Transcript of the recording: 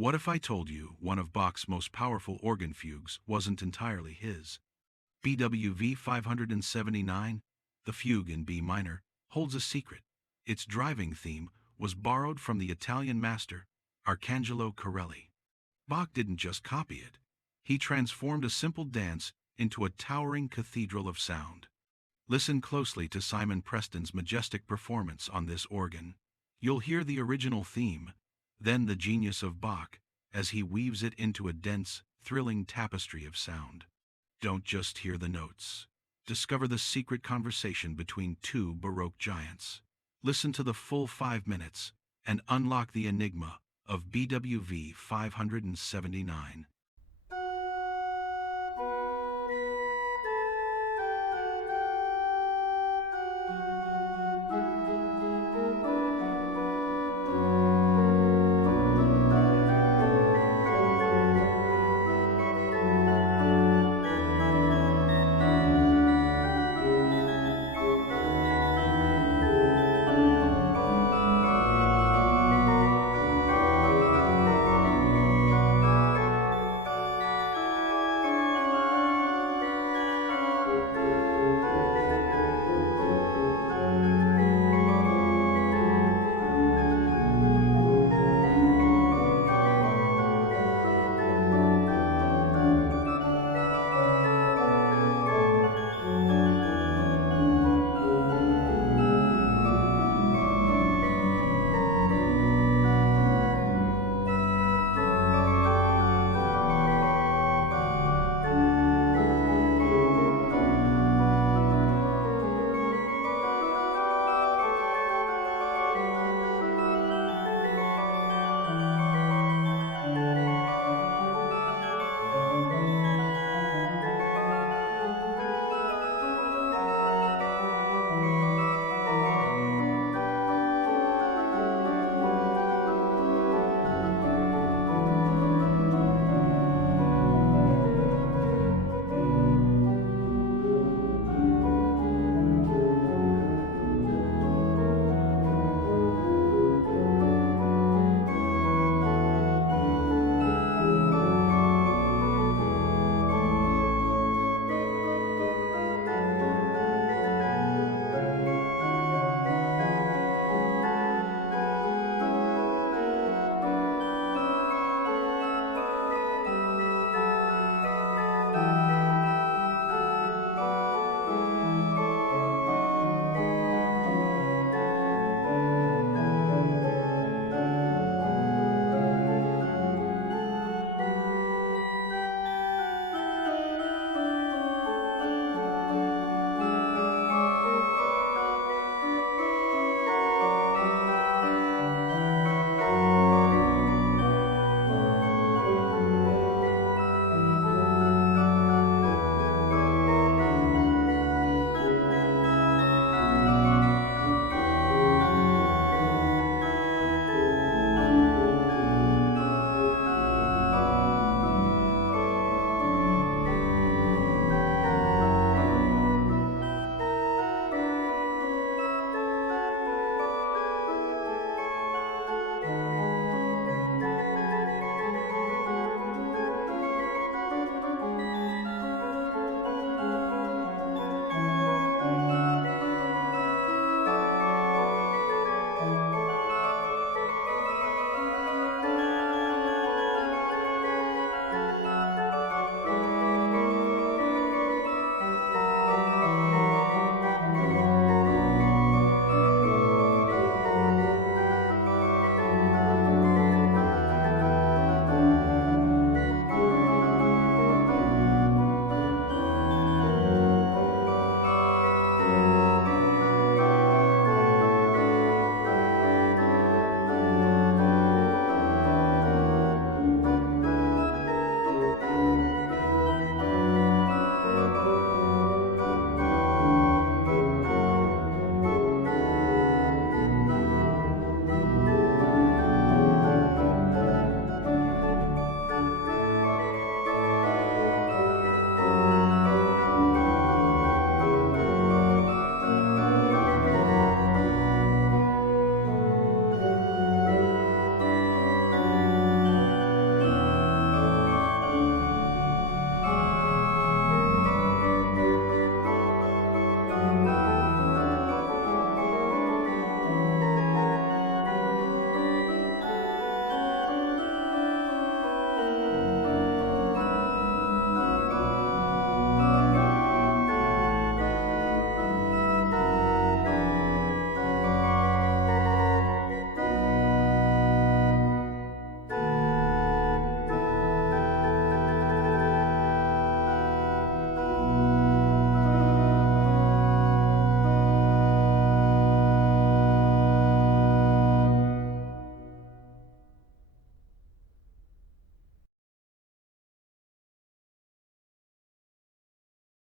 What if I told you one of Bach's most powerful organ fugues wasn't entirely his? BWV 579, the Fugue in B minor, holds a secret. Its driving theme was borrowed from the Italian master, Arcangelo Corelli. Bach didn't just copy it. He transformed a simple dance into a towering cathedral of sound. Listen closely to Simon Preston's majestic performance on this organ. You'll hear the original theme, then the genius of Bach, as he weaves it into a dense, thrilling tapestry of sound. Don't just hear the notes. Discover the secret conversation between two baroque giants. Listen to the full 5 minutes and unlock the enigma of BWV 579.